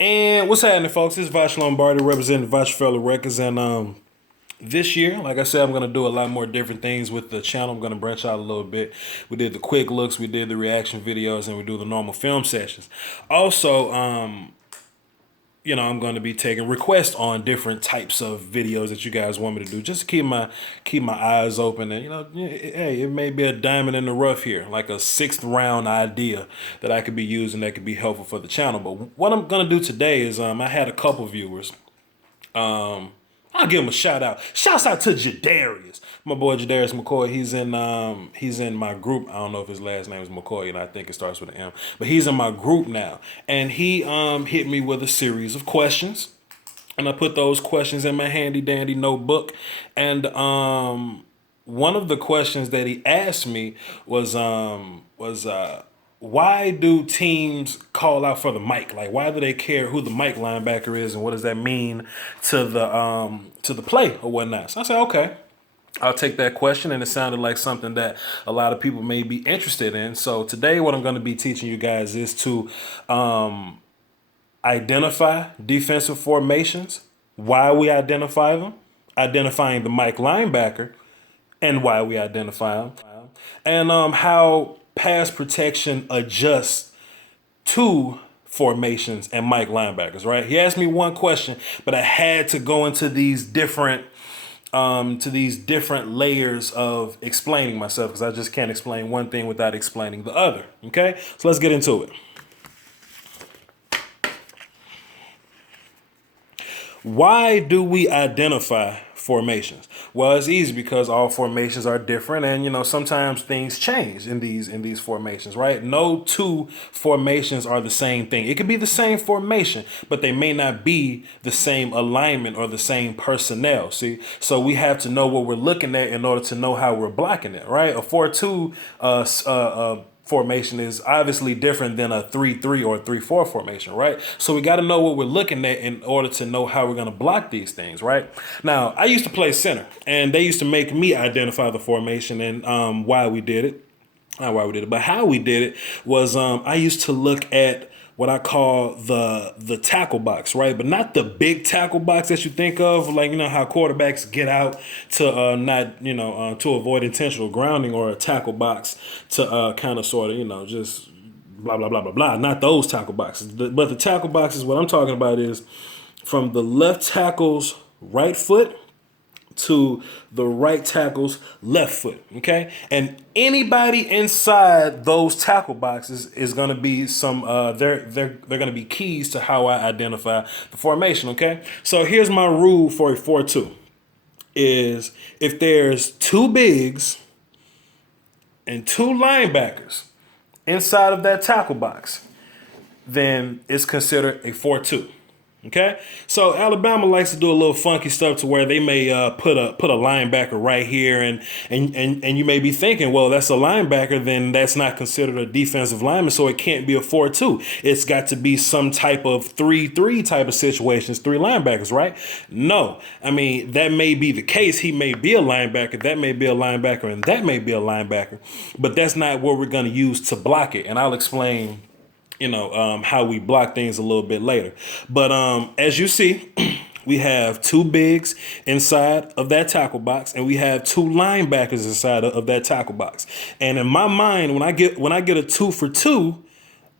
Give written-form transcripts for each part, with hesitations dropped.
And what's happening, folks? It's Voch Lombardi representing Voch Fellow Records. And this year, like I said, I'm going to do a lot more different things with the channel. I'm going to branch out a little bit. We did the quick looks, we did the reaction videos, and we do the normal film sessions. Also, I'm going to be taking requests on different types of videos that you guys want me to do, just to keep my eyes open. And hey, it may be a diamond in the rough here, like a sixth round idea that I could be using that could be helpful for the channel. But what I'm going to do today is I had a couple viewers. I'll give him a shout out. Shouts out to Jadarius, my boy Jadarius McCoy. He's in my group. I don't know if his last name is McCoy, and I think it starts with an M. But he's in my group now, and he hit me with a series of questions, and I put those questions in my handy dandy notebook. And one of the questions that he asked me was why do teams call out for the mic? Like, why do they care who the mic linebacker is, and what does that mean to the play or whatnot? So I said, okay, I'll take that question, and it sounded like something that a lot of people may be interested in. So today, what I'm going to be teaching you guys is to identify defensive formations, why we identify them, identifying the mic linebacker, and why we identify them, and how pass protection adjusts to formations and Mike linebackers, right? He asked me one question, but I had to go into these different layers of explaining myself, because I just can't explain one thing without explaining the other. Okay, so let's get into it. Why do we identify formations? Well, it's easy because all formations are different, and sometimes things change in these formations, right? No two formations are the same thing. It could be the same formation, but they may not be the same alignment or the same personnel. See, so we have to know what we're looking at in order to know how we're blocking it, right? A 4-2 formation is obviously different than a 3-3 or 3-4 formation, right? So we got to know what we're looking at in order to know how we're going to block these things, right? Now, I used to play center, and they used to make me identify the formation and why we did it. Not why we did it, but how we did it was I used to look at what I call the tackle box, right? But not the big tackle box that you think of, like how quarterbacks get out to not to avoid intentional grounding, or a tackle box to kind of sort of just blah blah blah blah blah. Not those tackle boxes, but the tackle boxes. What I'm talking about is from the left tackle's right foot to the right tackle's left foot, okay? And anybody inside those tackle boxes is going to be some they're going to be keys to how I identify the formation, okay? So here's my rule for a 4-2 is if there's two bigs and two linebackers inside of that tackle box, then it's considered a 4-2. Okay, so Alabama likes to do a little funky stuff to where they may put a linebacker right here, and you may be thinking, well, that's a linebacker, then that's not considered a defensive lineman, so it can't be a 4-2. It's got to be some type of 3-3 type of situations, three linebackers, right? No, I mean, that may be the case. He may be a linebacker, that may be a linebacker, and that may be a linebacker, but that's not what we're going to use to block it, and I'll explain how we block things a little bit later. But as you see, we have two bigs inside of that tackle box, and we have two linebackers inside of that tackle box. And in my mind, when I get a 2-for-2,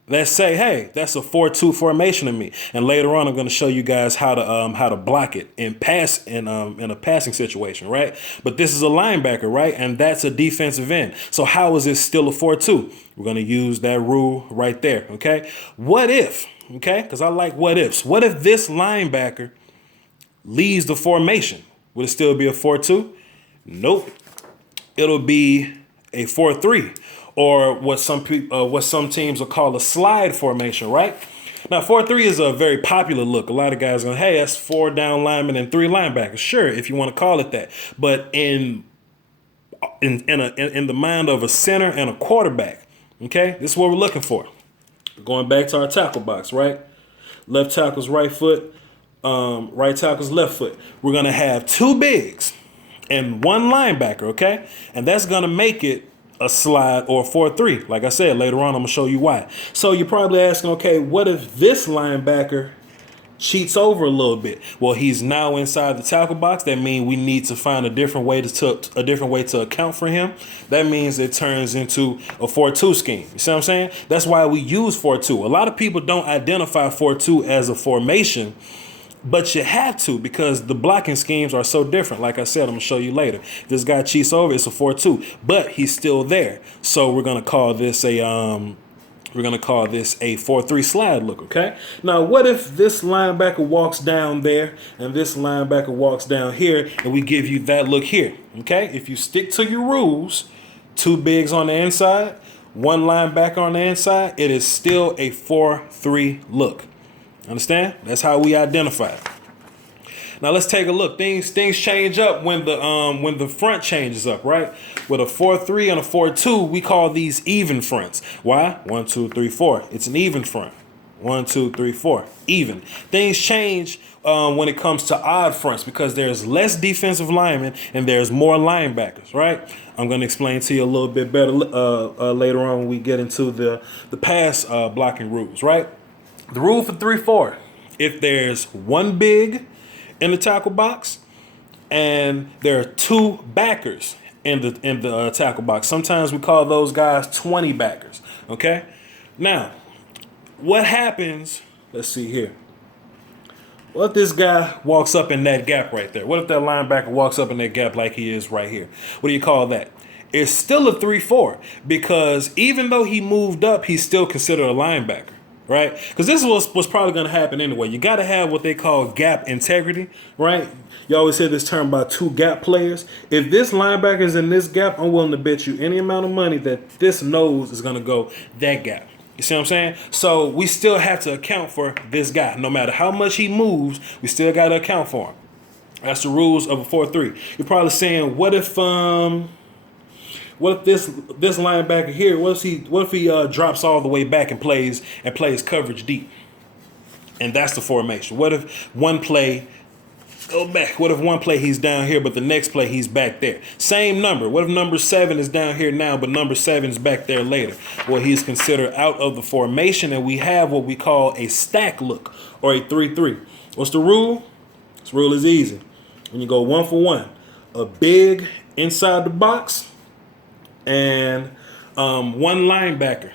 let's say, hey, that's a 4-2 formation to me. And later on, I'm going to show you guys how to block it in a passing situation, right? But this is a linebacker, right? And that's a defensive end. So how is it still a 4-2? We're going to use that rule right there, okay? What if, okay? Because I like what ifs. What if this linebacker leaves the formation? Would it still be a 4-2? Nope. It'll be a 4-3. Or what some teams will call a slide formation, right? Now, 4-3 is a very popular look. A lot of guys are going, hey, that's 4 down linemen and 3 linebackers. Sure, if you want to call it that. But in the mind of a center and a quarterback, okay, this is what we're looking for. Going back to our tackle box, right? Left tackle's right foot, right tackle's left foot. We're going to have two bigs and one linebacker, okay? And that's going to make it a slide or a 4-3. Like I said, later on, I'm going to show you why. So you're probably asking, okay, what if this linebacker cheats over a little bit. Well, he's now inside the tackle box. That means we need to find a different way to account for him. That means it turns into a 4-2 scheme. You see what I'm saying? That's why we use 4-2. A lot of people don't identify 4-2 as a formation, but you have to, because the blocking schemes are so different. Like I said, I'm going to show you later. This guy cheats over, it's a 4-2, but he's still there. So we're going to call this a 4-3 slide look, okay? Now, what if this linebacker walks down there and this linebacker walks down here and we give you that look here, okay? If you stick to your rules, 2 bigs on the inside, 1 linebacker on the inside, it is still a 4-3 look. Understand? That's how we identify it. Now let's take a look. Things change up when the front changes up, right? With a 4-3 and a 4-2, we call these even fronts. Why? 1, 2, 3, 4. It's an even front. 1, 2, 3, 4. Even. Things change when it comes to odd fronts because there's less defensive linemen and there's more linebackers, right? I'm going to explain to you a little bit better later on when we get into the pass blocking rules, right? The rule for 3-4, if there's 1 big in the tackle box and there are 2 backers in the tackle box, sometimes we call those guys 20 backers, okay? Now, what happens, let's see here. What if this guy walks up in that gap right there? What if that linebacker walks up in that gap like he is right here? What do you call that? It's still a 3-4 because even though he moved up, he's still considered a linebacker. Right? Because this is what's probably going to happen anyway. You got to have what they call gap integrity, right? You always hear this term about 2 gap players. If this linebacker is in this gap, I'm willing to bet you any amount of money that this nose is going to go that gap. You see what I'm saying? So we still have to account for this guy. No matter how much he moves, we still got to account for him. That's the rules of a 4-3. You're probably saying, what if this linebacker here? What if he drops all the way back and plays coverage deep? And that's the formation. What if one play go back? What if one play he's down here, but the next play he's back there? Same number. What if number 7 is down here now, but number 7 is back there later? Well, he's considered out of the formation, and we have what we call a stack look or a 3-3. What's the rule? This rule is easy. When you go 1 for 1, a big inside the box and 1 linebacker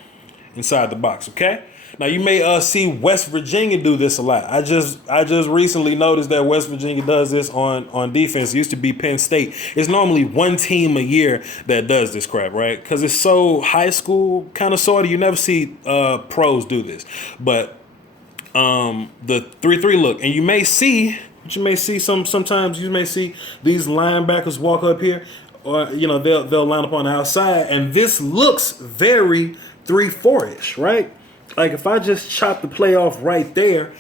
inside the box, okay? Now you may see West Virginia do this a lot. I just recently noticed that West Virginia does this on defense. It used to be Penn State. It's normally 1 team a year that does this crap, right? Because it's so high school kind of sort of. You never see pros do this. But the 3-3 look, and you may see sometimes you may see these linebackers walk up here. Or, they'll line up on the outside, and this looks very 3-4-ish, right? Like if I just chop the play off right there,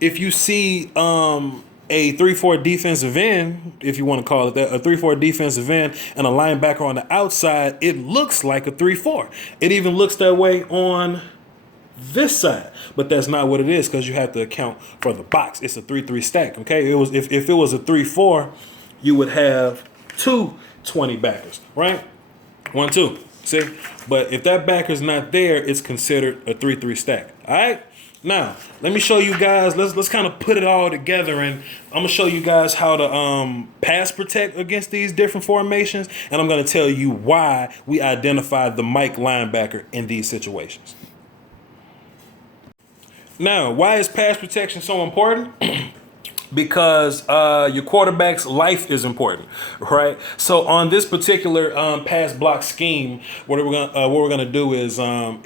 if you see a 3-4 defensive end, if you want to call it that, a 3-4 defensive end and a linebacker on the outside, it looks like a 3-4. It even looks that way on this side, but that's not what it is because you have to account for the box. It's a 3-3 stack, okay? It was if it was a 3-4, you would have 2 20 backers, right? 1, 2. See? But if that backer's not there, it's considered a 3-3 stack. All right? Now, let me show you guys. Let's kind of put it all together, and I'm gonna show you guys how to pass protect against these different formations, and I'm gonna tell you why we identify the Mike linebacker in these situations. Now, why is pass protection so important? Because your quarterback's life is important, right? So on this particular pass block scheme, what we're gonna do is on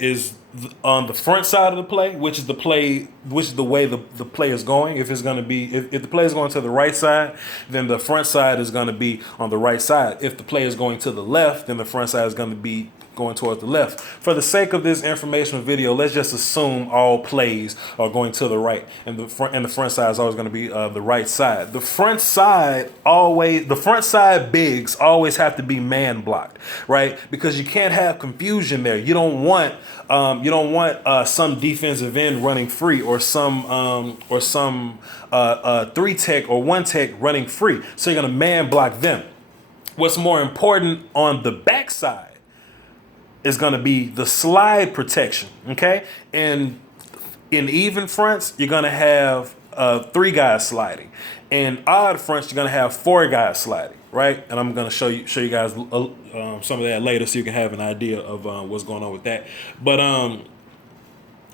the front side of the play, which is the way the play is going. If the play is going to the right side, then the front side is going to be on the right side. If the play is going to the left, then the front side is going to be going towards the left. For the sake of this informational video, let's just assume all plays are going to the right, and the front side is always going to be the right side. The front side bigs always have to be man blocked, right? Because you can't have confusion there. You don't want some defensive end running free or some 3 tech or 1 tech running free. So you're going to man block them. What's more important on the backside is going to be the slide protection, okay? And in even fronts, you're going to have 3 guys sliding. In odd fronts, you're gonna have 4 guys sliding, right? And I'm gonna show you guys some of that later, so you can have an idea of what's going on with that. But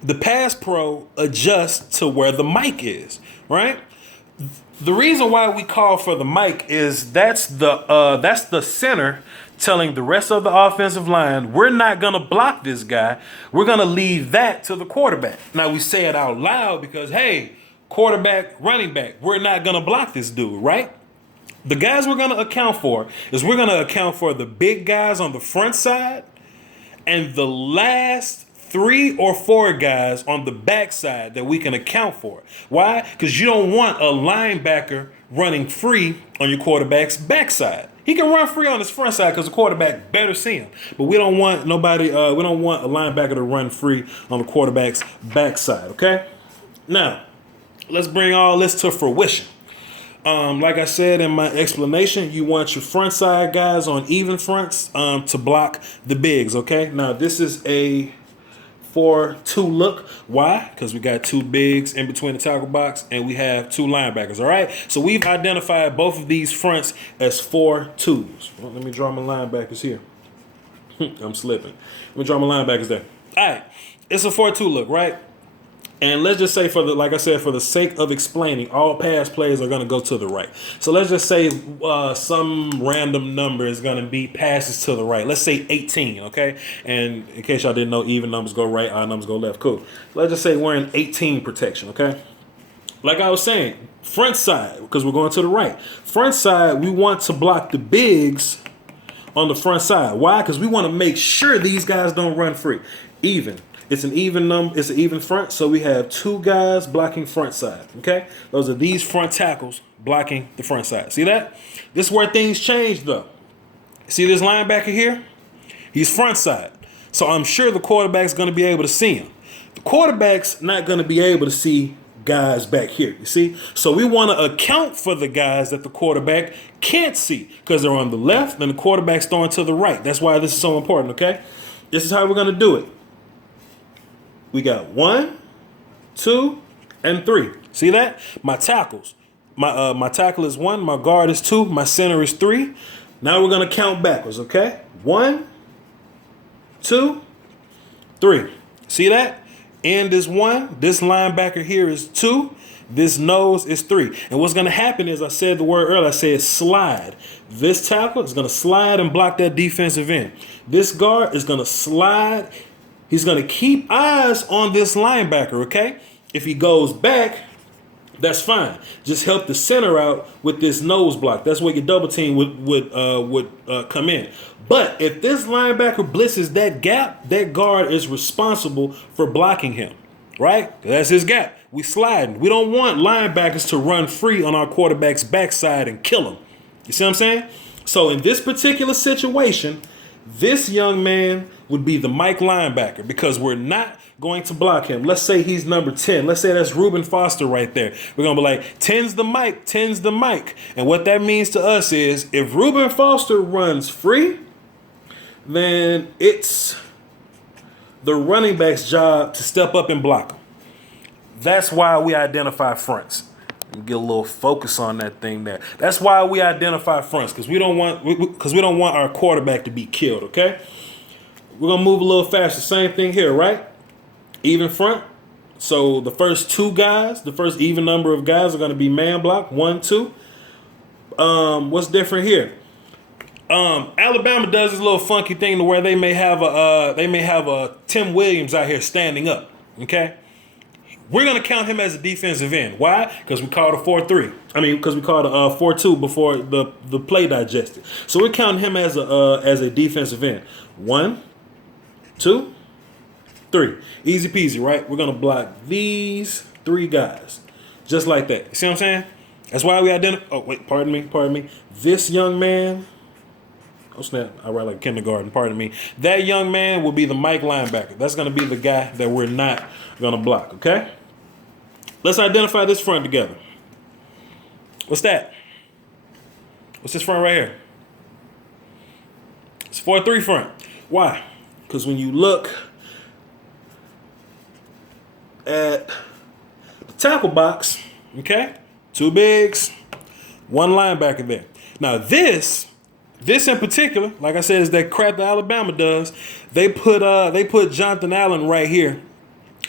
the Pass Pro adjusts to where the mic is, right? The reason why we call for the mic is that's the center telling the rest of the offensive line, we're not going to block this guy. We're going to leave that to the quarterback. Now, we say it out loud because, hey, quarterback, running back, we're not going to block this dude, right? The guys we're going to account for is we're going to account for the big guys on the front side and the last 3 or 4 guys on the backside that we can account for. Why? Because you don't want a linebacker running free on your quarterback's backside. He can run free on his front side because the quarterback better see him. But we don't want nobody. We don't want a linebacker to run free on the quarterback's backside. Okay. Now, let's bring all this to fruition. Like I said in my explanation, you want your front side guys on even fronts to block the bigs. Okay. Now this is a 4-2 look. Why? Because we got 2 bigs in between the tackle box and we have 2 linebackers. All right. So we've identified both of these fronts as 4-2s. Well, let me draw my linebackers here. I'm slipping. Let me draw my linebackers there. All right. It's a 4-2 look, right? And let's just say, like I said, for the sake of explaining, all pass plays are going to go to the right. So let's just say some random number is going to be passes to the right. Let's say 18, okay? And in case y'all didn't know, even numbers go right, odd numbers go left. Cool. Let's just say we're in 18 protection, okay? Like I was saying, front side, because we're going to the right. Front side, we want to block the bigs on the front side. Why? Because we want to make sure these guys don't run free. Even. It's an even number. It's an even front, so we have 2 guys blocking front side. Okay, those are these front tackles blocking the front side. See that? This is where things change, though. See this linebacker here? He's front side, so I'm sure the quarterback's going to be able to see him. The quarterback's not going to be able to see guys back here. You see? So we want to account for the guys that the quarterback can't see because they're on the left and the quarterback's throwing to the right. That's why this is so important. Okay, this is how we're going to do it. We got 1, 2, and 3. See that? My tackles. My tackle is 1. My guard is 2. My center is 3. Now we're going to count backwards, okay? 1, 2, 3. See that? End is 1. This linebacker here is 2. This nose is 3. And what's going to happen is, I said the word earlier, I said slide. This tackle is going to slide and block that defensive end. This guard is going to slide. He's going to keep eyes on this linebacker, okay? If he goes back, that's fine. Just help the center out with this nose block. That's where your double team would come in. But if this linebacker blitzes that gap, that guard is responsible for blocking him, right? That's his gap. We sliding. We don't want linebackers to run free on our quarterback's backside and kill him. You see what I'm saying? So in this particular situation, this young man would be the Mike linebacker because we're not going to block him. Let's say he's number 10. Let's say that's Reuben Foster right there. We're going to be like, 10's the Mike, 10's the Mike. And what that means to us is if Reuben Foster runs free, then it's the running back's job to step up and block him. That's why we identify fronts. Get a little focus on that thing there. That's why we identify fronts, because we don't want our quarterback to be killed. Okay, we're gonna move a little faster. Same thing here, right? Even front. So the first 2 guys, the first even number of guys are gonna be man block. 1, 2. What's different here? Alabama does this little funky thing to where they may have a Tim Williams out here standing up. Okay. We're going to count him as a defensive end. Why? Because we called a 4-3. Because we called a 4-2 before the play digested. So we're counting him as a defensive end. 1, 2, 3. Easy peasy, right? We're going to block these 3 guys. Just like that. You see what I'm saying? That's why we identify. Oh, wait, pardon me. This young man. Oh, snap. I write like kindergarten. Pardon me. That young man will be the Mike linebacker. That's going to be the guy that we're not going to block, okay? Let's identify this front together. What's that? What's this front right here? It's 4-3 front. Why? Because when you look at the tackle box, Okay? 2 bigs, 1 linebacker there. Now this in particular, like I said, is that crap that Alabama does. They put Jonathan Allen right here,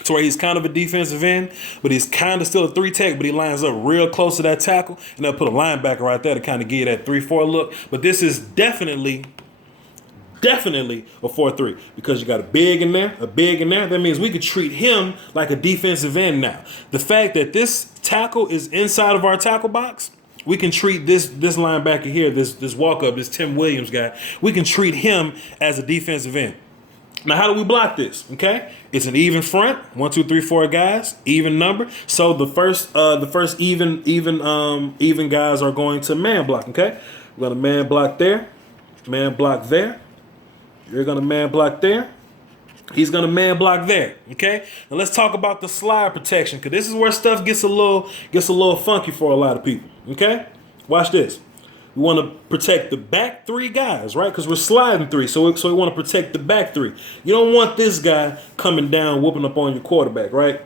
to where he's kind of a defensive end, but he's kind of still a 3 tech, but he lines up real close to that tackle, and they'll put a linebacker right there to kind of give you that 3-4 look. But this is definitely a 4-3 because you got a big in there. That means we could treat him like a defensive end now. The fact that this tackle is inside of our tackle box, we can treat this linebacker here, this walk-up, this Tim Williams guy, we can treat him as a defensive end. Now, how do we block this? Okay, it's an even front. 1, 2, 3, 4 guys, even number. So the first even guys are going to man block. Okay, we're gonna man block there, man block there. You're gonna man block there. He's gonna man block there. Okay. Now let's talk about the slide protection, because this is where stuff gets a little funky for a lot of people. Okay. Watch this. We want to protect the back 3 guys, right? Because we're sliding 3, so we want to protect the back 3. You don't want this guy coming down, whooping up on your quarterback, right?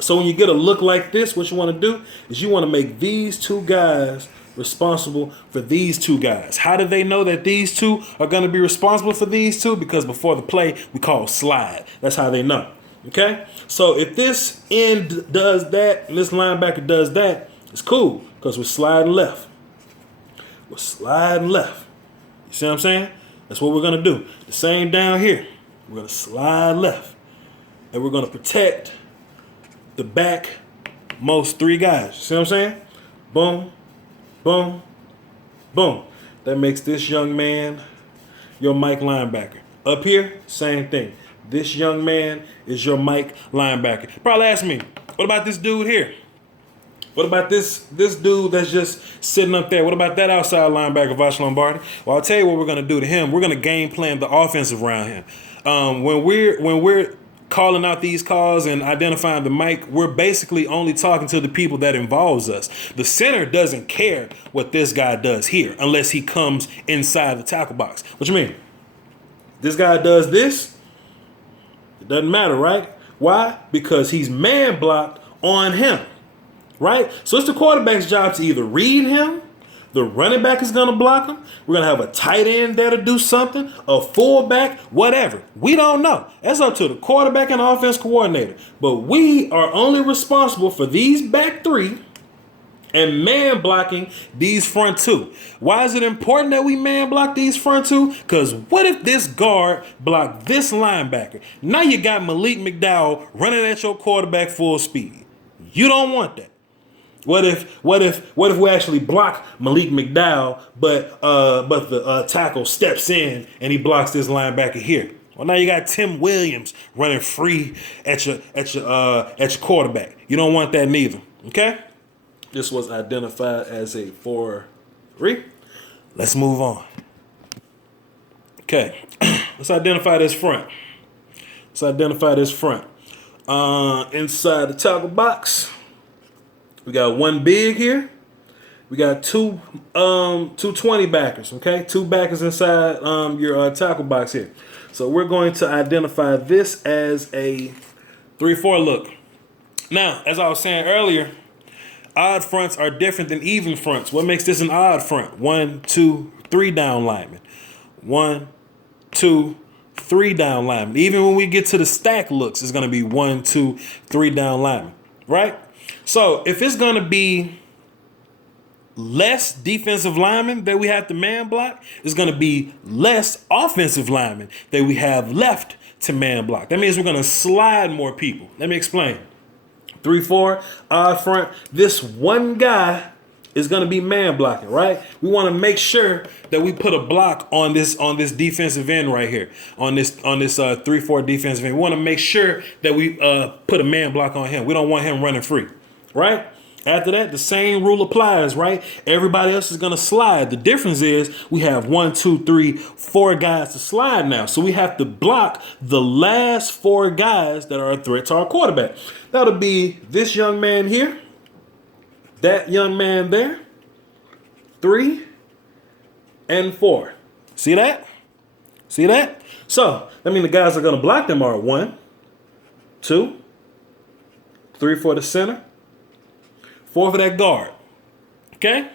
So when you get a look like this, what you want to do is you want to make these 2 guys responsible for these 2 guys. How do they know that these 2 are going to be responsible for these 2? Because before the play, we call slide. That's how they know. Okay? So if this end does that and this linebacker does that, it's cool because we're sliding left. We're sliding left. You see what I'm saying? That's what we're going to do. The same down here. We're going to slide left. And we're going to protect the back most 3 guys. You see what I'm saying? Boom, boom, boom. That makes this young man your Mike linebacker. Up here, same thing. This young man is your Mike linebacker. Probably ask me, what about this dude here? What about this dude that's just sitting up there? What about that outside linebacker, Voch Lombardi? Well, I'll tell you what we're going to do to him. We're going to game plan the offensive around him. When we're calling out these calls and identifying the mic, we're basically only talking to the people that involves us. The center doesn't care what this guy does here unless he comes inside the tackle box. What you mean? This guy does this? It doesn't matter, right? Why? Because he's man blocked on him. Right? So it's the quarterback's job to either read him, the running back is going to block him, we're going to have a tight end there to do something, a fullback, whatever. We don't know. That's up to the quarterback and offense coordinator. But we are only responsible for these back 3 and man blocking these front 2. Why is it important that we man block these front 2? Because what if this guard blocked this linebacker? Now you got Malik McDowell running at your quarterback full speed. You don't want that. What if we actually block Malik McDowell, but the tackle steps in and he blocks this linebacker here? Well, now you got Tim Williams running free at your quarterback. You don't want that neither. Okay? This was identified as a 4-3. Let's move on. Okay. Let's identify this front. Inside the tackle box, we got 1 big here. We got 2 20 backers, okay? 2 backers inside your tackle box here. So we're going to identify this as a 3-4 look. Now, as I was saying earlier, odd fronts are different than even fronts. What makes this an odd front? 1, 2, 3 down linemen. 1, 2, 3 down linemen. Even when we get to the stack looks, it's going to be 1, 2, 3 down linemen, right? So if it's going to be less defensive linemen that we have to man block, it's going to be less offensive linemen that we have left to man block. That means we're going to slide more people. Let me explain. 3-4, odd front. This one guy is going to be man blocking, right? We want to make sure that we put a block on this defensive end right here, on this 3-4 defensive end. We want to make sure that we put a man block on him. We don't want him running free, right? After that, the same rule applies, right? Everybody else is going to slide. The difference is we have 1, 2, 3, 4 guys to slide now. So we have to block the last 4 guys that are a threat to our quarterback. That'll be this young man here, that young man there, 3 and 4. See that? See that? So that means the guys that are going to block them are 1, 2, 3 for the center, 4 for that guard. Okay?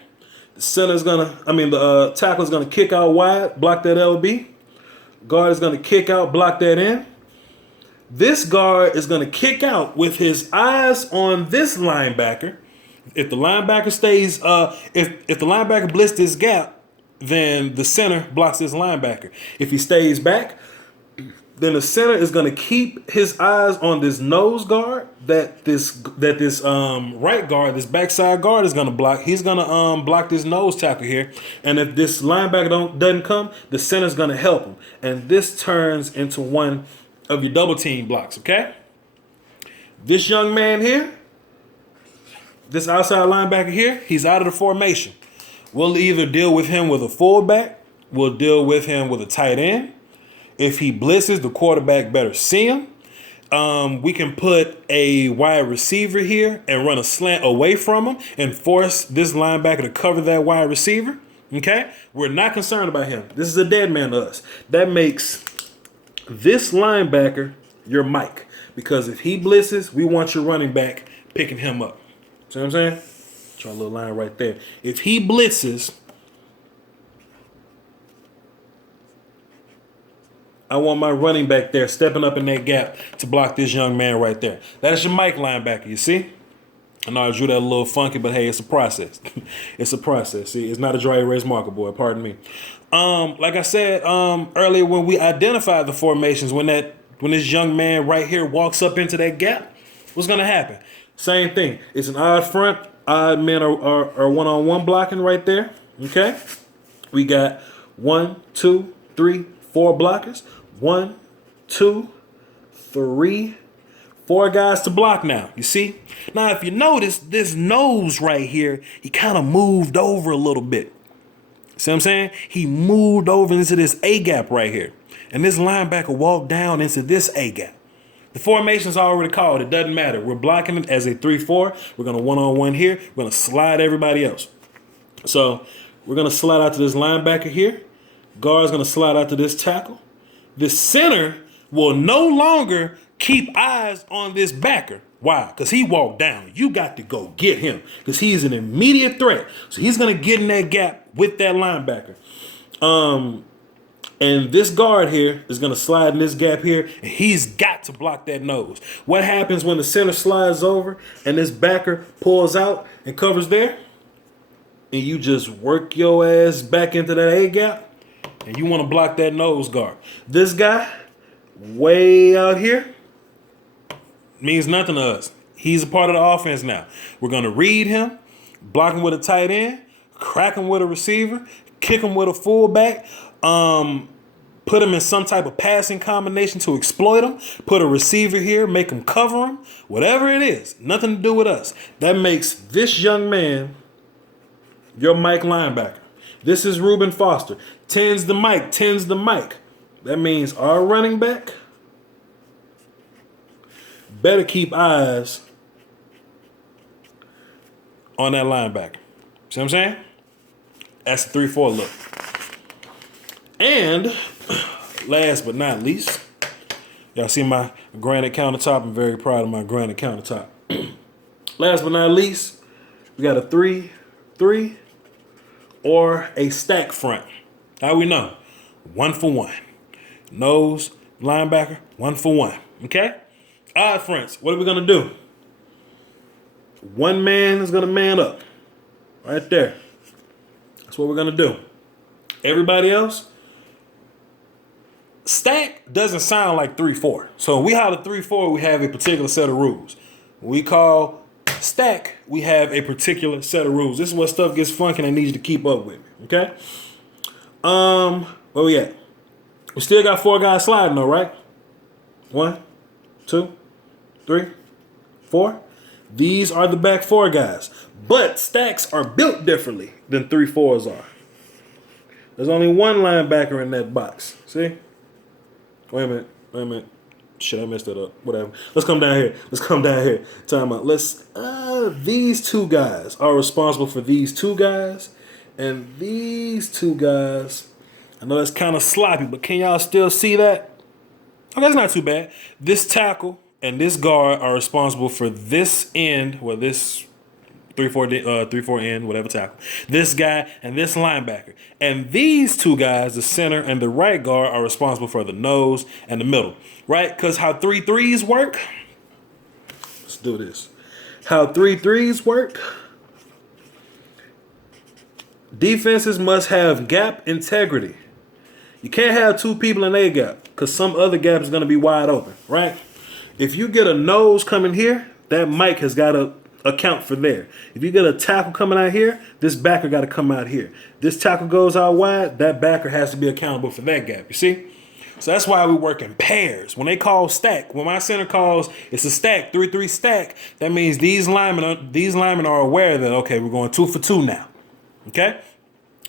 The tackle is gonna kick out wide, block that LB. Guard is gonna kick out, block that in. This guard is gonna kick out with his eyes on this linebacker. If the linebacker stays, if the linebacker blitzes this gap, then the center blocks this linebacker. If he stays back, then the center is going to keep his eyes on this nose guard that this right guard, this backside guard is going to block. He's going to block this nose tackle here. And if this linebacker doesn't come, the center's going to help him. And this turns into one of your double team blocks, okay? This young man here, this outside linebacker here, he's out of the formation. We'll either deal with him with a fullback, we'll deal with him with a tight end. If he blitzes, the quarterback better see him. We can put a wide receiver here and run a slant away from him and force this linebacker to cover that wide receiver. Okay? We're not concerned about him. This is a dead man to us. That makes this linebacker your Mike. Because if he blitzes, we want your running back picking him up. See what I'm saying? Draw a little line right there. If he blitzes, I want my running back there stepping up in that gap to block this young man right there. That's your Mike linebacker, you see? I know I drew that a little funky, but hey, it's a process. It's a process. See, it's not a dry erase marker, boy. Pardon me. Like I said earlier, when we identified the formations, when this young man right here walks up into that gap, what's gonna happen? Same thing. It's an odd front. Odd men are one-on-one blocking right there. Okay? We got 1, 2, 3, 4 blockers. 1, 2, 3, 4 guys to block now. You see? Now, if you notice, this nose right here, he kind of moved over a little bit. See what I'm saying? He moved over into this A gap right here. And this linebacker walked down into this A gap. The formation's already called. It doesn't matter. We're blocking it as a 3-4. We're going to one-on-one here. We're going to slide everybody else. So we're going to slide out to this linebacker here. Guard's going to slide out to this tackle. The center will no longer keep eyes on this backer. Why? Because he walked down. You got to go get him because he's an immediate threat. So he's going to get in that gap with that linebacker. And this guard here is going to slide in this gap here, and he's got to block that nose. What happens when the center slides over and this backer pulls out and covers there? And you just work your ass back into that A gap, and you want to block that nose guard. This guy, way out here, means nothing to us. He's a part of the offense now. We're going to read him, block him with a tight end, crack him with a receiver, kick him with a fullback, put him in some type of passing combination to exploit him, put a receiver here, make him cover him, whatever it is, nothing to do with us. That makes this young man your Mike linebacker. This is Reuben Foster. 10's the Mike, 10's the Mike. That means our running back better keep eyes on that linebacker. See what I'm saying? That's a 3-4 look. And last but not least, y'all see my granite countertop. I'm very proud of my granite countertop. Last but not least, we got a 3-3 or a stack front. How we know? 1 for 1. Nose, linebacker, 1 for 1. Okay? Odd fronts. What are we going to do? One man is going to man up. Right there. That's what we're going to do. Everybody else, stack doesn't sound like 3-4. So when we holler 3-4, we have a particular set of rules. When we call stack, we have a particular set of rules. This is where stuff gets funky and I need you to keep up with me. Okay? Where we at? We still got 4 guys sliding though, right? 1, 2, 3, 4. These are the back 4 guys. But stacks are built differently than 3-4s are. There's only one linebacker in that box. See? Wait a minute. Shit, I messed that up. Whatever. Let's come down here. Time out. These 2 guys are responsible for these 2 guys. And these 2 guys, I know that's kind of sloppy, but can y'all still see that? Okay, that's not too bad. This tackle and this guard are responsible for this end, well, this 3 4 in, whatever tackle. This guy and this linebacker. And these two guys, the center and the right guard, are responsible for the nose and the middle, right? Because how 3-3s work. Let's do this. How 3-3s work. Defenses must have gap integrity. You can't have two people in a gap because some other gap is going to be wide open, right? If you get a nose coming here, that Mike has got to account for there. If you get a tackle coming out here, this backer got to come out here. This tackle goes out wide, that backer has to be accountable for that gap, you see? So that's why we work in pairs. When they call stack, when my center calls, it's a stack, 3-3 stack, that means these linemen are aware that, okay, we're going 2 for 2 now, okay?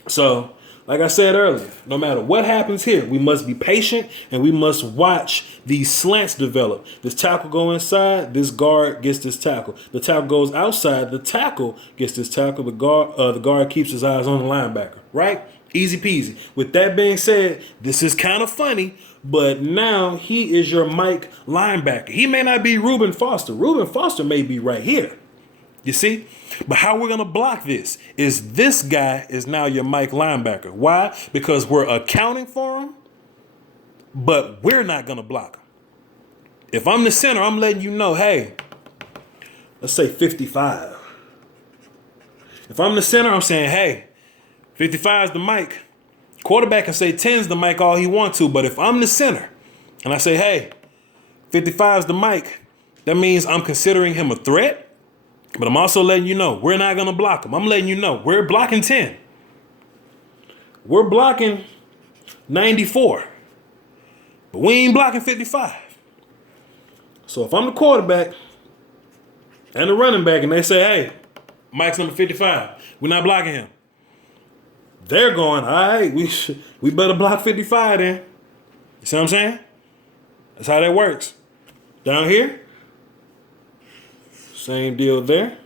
So, like I said earlier, no matter what happens here, we must be patient and we must watch these slants develop. This tackle go inside, this guard gets this tackle. The tackle goes outside, the tackle gets this tackle. The guard keeps his eyes on the linebacker, right? Easy peasy. With that being said, this is kind of funny, but now he is your Mike linebacker. He may not be Reuben Foster. Reuben Foster may be right here. You see? But how we're going to block this is this guy is now your Mike linebacker. Why? Because we're accounting for him, but we're not going to block him. If I'm the center, I'm letting you know, hey, let's say 55. If I'm the center, I'm saying, hey, 55 is the Mike. Quarterback can say 10 is the Mike all he wants to, but if I'm the center and I say, hey, 55 is the Mike, that means I'm considering him a threat. But I'm also letting you know, we're not going to block him. I'm letting you know, we're blocking 10. We're blocking 94. But we ain't blocking 55. So if I'm the quarterback and the running back and they say, hey, Mike's number 55, we're not blocking him. They're going, all right, we better block 55 then. You see what I'm saying? That's how that works. Down here. Same deal there.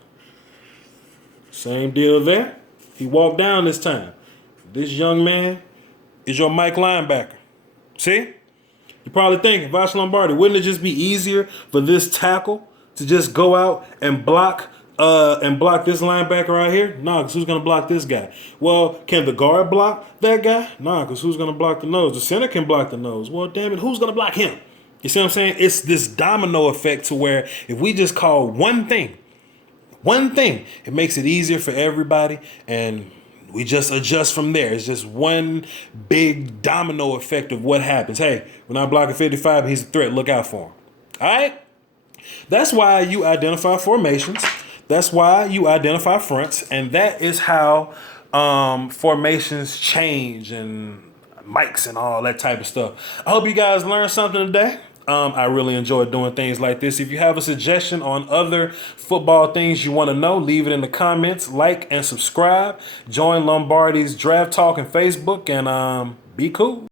Same deal there. He walked down this time. This young man is your Mike linebacker. See? You're probably thinking, Voch Lombardi, wouldn't it just be easier for this tackle to just go out and block this linebacker right here? Nah, because who's going to block this guy? Well, can the guard block that guy? Nah, because who's going to block the nose? The center can block the nose. Well, damn it, who's going to block him? You see what I'm saying? It's this domino effect to where if we just call one thing, it makes it easier for everybody and we just adjust from there. It's just one big domino effect of what happens. Hey, we're not blocking 55, he's a threat. Look out for him. All right? That's why you identify formations. That's why you identify fronts. And that is how formations change and mics and all that type of stuff. I hope you guys learned something today. I really enjoy doing things like this. If you have a suggestion on other football things you want to know, leave it in the comments, like and subscribe. Join Lombardi's Draft Talk on Facebook and be cool.